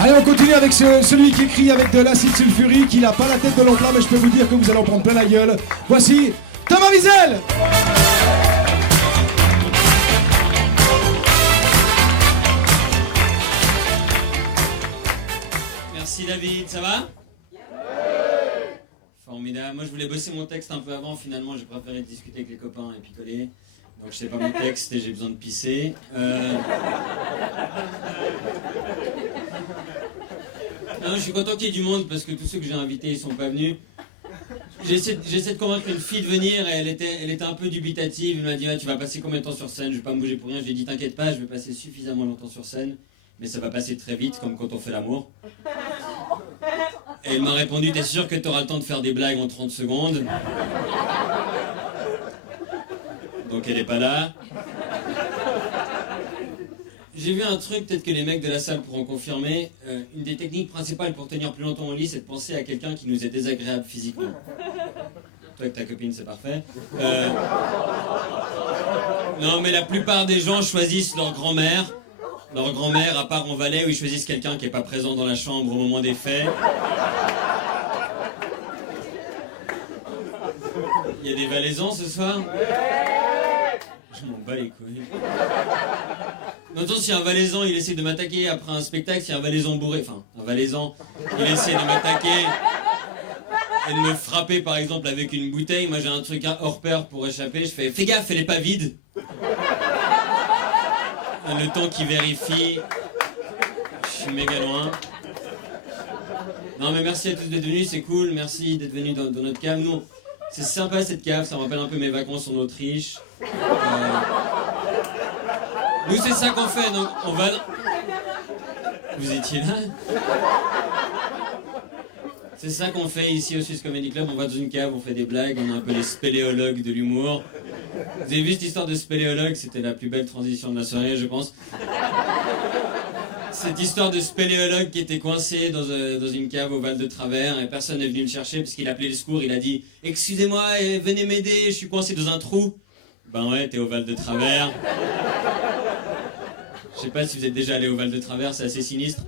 Allez, on continue avec celui qui écrit avec de l'acide sulfurique. Il n'a pas la tête de l'oncle là, mais je peux vous dire que vous allez en prendre plein la gueule. Voici Thomas Wiesel. Merci David, ça va? Formidable. Moi je voulais bosser mon texte un peu avant, finalement j'ai préféré discuter avec les copains et picoler. Donc je sais pas mon texte et j'ai besoin de pisser. Non, je suis content qu'il y ait du monde parce que tous ceux que j'ai invités ils sont pas venus. J'essaie de convaincre une fille de venir et elle était un peu dubitative. Elle m'a dit tu vas passer combien de temps sur scène? Je vais pas me bouger pour rien. Je lui ai dit t'inquiète pas, je vais passer suffisamment longtemps sur scène, mais ça va passer très vite comme quand on fait l'amour. Et elle m'a répondu t'es sûr que t'auras le temps de faire des blagues en 30 secondes? Donc elle est pas là. J'ai vu un truc, peut-être que les mecs de la salle pourront confirmer. Une des techniques principales pour tenir plus longtemps au lit, c'est de penser à quelqu'un qui nous est désagréable physiquement. Toi avec ta copine, c'est parfait. Non, mais la plupart des gens choisissent leur grand-mère. Leur grand-mère, à part en Valais, où ils choisissent quelqu'un qui n'est pas présent dans la chambre au moment des faits. Il y a des Valaisans ce soir? Je m'en bats les couilles. Maintenant, si un Valaisan il essaie de m'attaquer après un spectacle, si un Valaisan bourré, enfin un Valaisan, il essaie de m'attaquer et de me frapper par exemple avec une bouteille, moi j'ai un truc hors pair pour échapper, je fais gaffe, elle est pas vide. Le temps qu'il vérifie, je suis méga loin. Non mais merci à tous d'être venus, c'est cool, merci d'être venus dans notre cave. Nous, c'est sympa cette cave, ça me rappelle un peu mes vacances en Autriche. Nous c'est ça qu'on fait, donc on va... Vous étiez là? C'est ça qu'on fait ici au Swiss Comedy Club, on va dans une cave, on fait des blagues, on est un peu les spéléologues de l'humour. Vous avez vu cette histoire de spéléologue? C'était la plus belle transition de la soirée, je pense. Cette histoire de spéléologue qui était coincé dans une cave au Val de Travers et personne n'est venu le chercher parce qu'il appelait le secours, il a dit « Excusez-moi, venez m'aider, je suis coincé dans un trou. » Ben ouais, t'es au Val de Travers. Je sais pas si vous êtes déjà allé au Val de Travers, c'est assez sinistre.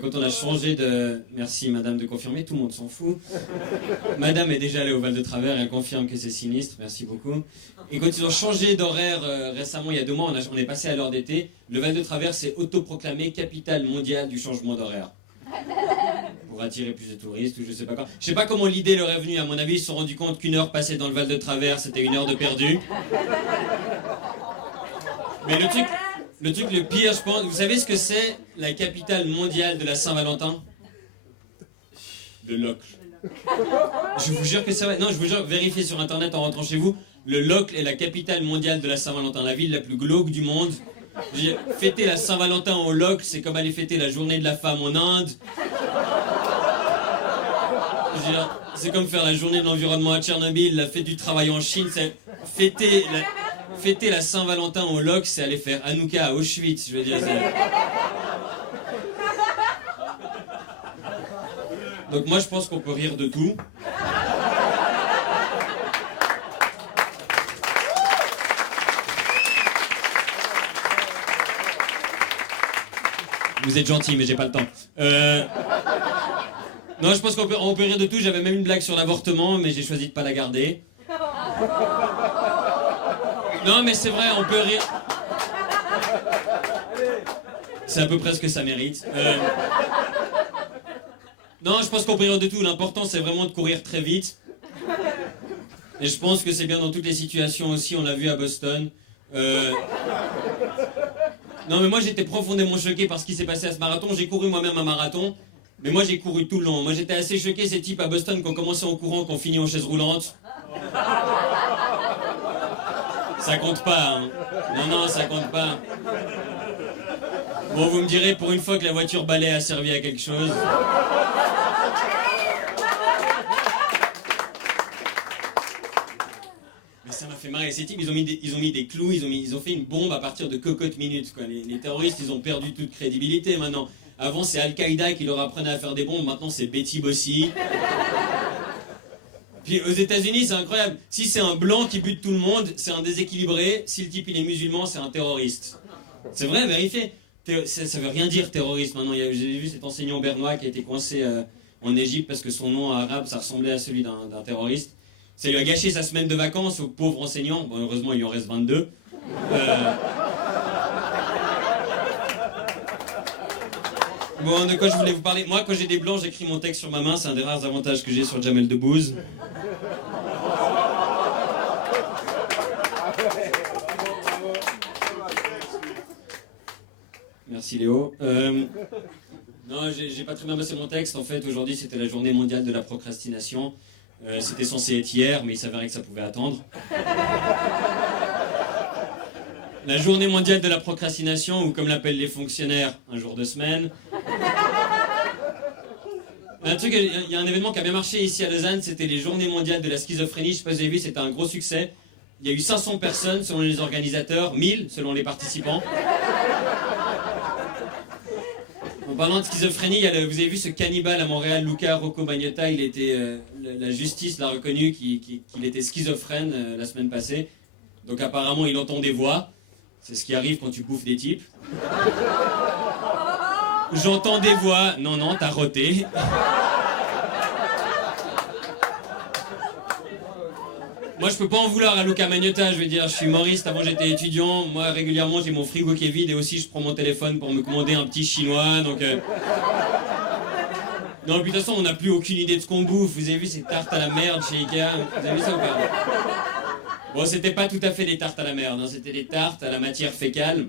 Quand on a changé de... Merci madame de confirmer, tout le monde s'en fout. Madame est déjà allée au Val de Travers et elle confirme que c'est sinistre, merci beaucoup. Et quand ils ont changé d'horaire récemment, il y a 2 mois, on est passé à l'heure d'été. Le Val de Travers s'est autoproclamé capitale mondiale du changement d'horaire. Pour attirer plus de touristes ou je sais pas quoi. Je sais pas comment l'idée leur est venue, à mon avis ils se sont rendus compte qu'1 heure passée dans le Val de Travers c'était 1 heure de perdu. Mais le truc le pire je pense, vous savez ce que c'est la capitale mondiale de la Saint-Valentin? Le Locle. Je vous jure que c'est vrai, non je vous jure, vérifiez sur internet en rentrant chez vous, le Locle est la capitale mondiale de la Saint-Valentin, la ville la plus glauque du monde. Je veux dire, fêter la Saint-Valentin au Locle, c'est comme aller fêter la journée de la femme en Inde. Je veux dire, c'est comme faire la journée de l'environnement à Tchernobyl, la fête du travail en Chine, c'est fêter la Saint-Valentin au Locle, c'est aller faire Hanouka à Auschwitz, je veux dire. Donc moi je pense qu'on peut rire de tout. Vous êtes gentil, mais j'ai pas le temps. Non, je pense qu'on peut rire de tout. J'avais même une blague sur l'avortement, mais j'ai choisi de pas la garder. Non, mais c'est vrai, on peut rire. C'est à peu près ce que ça mérite. Non, je pense qu'on peut rire de tout. L'important, c'est vraiment de courir très vite. Et je pense que c'est bien dans toutes les situations aussi. On l'a vu à Boston. Non mais moi j'étais profondément choqué par ce qui s'est passé à ce marathon. J'ai couru moi-même un marathon, mais moi j'ai couru tout le long. Moi j'étais assez choqué, ces types à Boston qui ont commencé en courant, qui ont fini en chaise roulante. Ça compte pas, hein. Non, ça compte pas. Bon, vous me direz pour une fois que la voiture balai a servi à quelque chose. Ça m'a fait marrer, ces types, ils ont mis des clous, ils ont fait une bombe à partir de cocotte minutes, quoi. Les terroristes, ils ont perdu toute crédibilité maintenant. Avant, c'est Al-Qaïda qui leur apprenait à faire des bombes, maintenant c'est Betty Bossi. Puis aux États-Unis, c'est incroyable. Si c'est un blanc qui bute tout le monde, c'est un déséquilibré. Si le type il est musulman, c'est un terroriste. C'est vrai, vérifiez. Ça veut rien dire terroriste maintenant. J'ai vu cet enseignant bernois qui a été coincé en Égypte parce que son nom arabe ça ressemblait à celui d'un terroriste. Ça lui a gâché sa semaine de vacances au pauvre enseignant. Bon, heureusement il lui en reste 22. Bon, de quoi je voulais vous parler? Moi, quand j'ai des blancs, j'écris mon texte sur ma main. C'est un des rares avantages que j'ai sur Jamel Debbouze. Merci Léo. Non, j'ai pas très bien passé mon texte. En fait, aujourd'hui, c'était la journée mondiale de la procrastination. C'était censé être hier, mais il s'avérait que ça pouvait attendre. La journée mondiale de la procrastination, ou comme l'appellent les fonctionnaires, un jour de semaine. Il y a un événement qui a bien marché ici à Lausanne, c'était les journées mondiales de la schizophrénie. Je sais pas si vous avez vu, c'était un gros succès. Il y a eu 500 personnes selon les organisateurs, 1000 selon les participants. En parlant de schizophrénie, vous avez vu ce cannibale à Montréal, Luca Rocco Magnotta, la justice l'a reconnu qu'il était schizophrène la semaine passée. Donc apparemment il entend des voix. C'est ce qui arrive quand tu bouffes des types. J'entends des voix. Non, t'as roté. Moi, je peux pas en vouloir à Luca Magnotta. Je veux dire, je suis humoriste. Avant, j'étais étudiant. Moi, régulièrement, j'ai mon frigo qui est vide et aussi, je prends mon téléphone pour me commander un petit chinois. Donc, non, puis de toute façon, on n'a plus aucune idée de ce qu'on bouffe. Vous avez vu ces tartes à la merde chez Ikea? Vous avez vu ça ou pas? Bon, c'était pas tout à fait des tartes à la merde, hein. C'était des tartes à la matière fécale.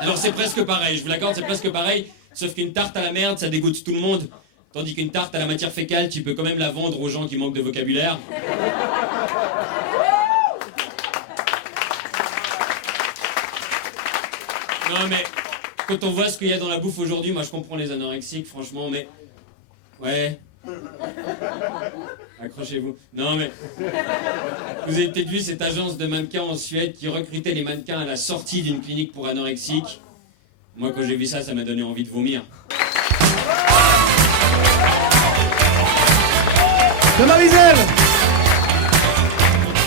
Alors c'est presque pareil, je vous l'accorde, c'est presque pareil, sauf qu'une tarte à la merde, ça dégoûte tout le monde, tandis qu'une tarte à la matière fécale, tu peux quand même la vendre aux gens qui manquent de vocabulaire. Non mais, quand on voit ce qu'il y a dans la bouffe aujourd'hui, moi je comprends les anorexiques, franchement, mais... Ouais... Accrochez-vous. Non mais... Vous avez peut-être vu cette agence de mannequins en Suède qui recrutait les mannequins à la sortie d'une clinique pour anorexiques. Moi quand j'ai vu ça, ça m'a donné envie de vomir. Thomas Wiesel.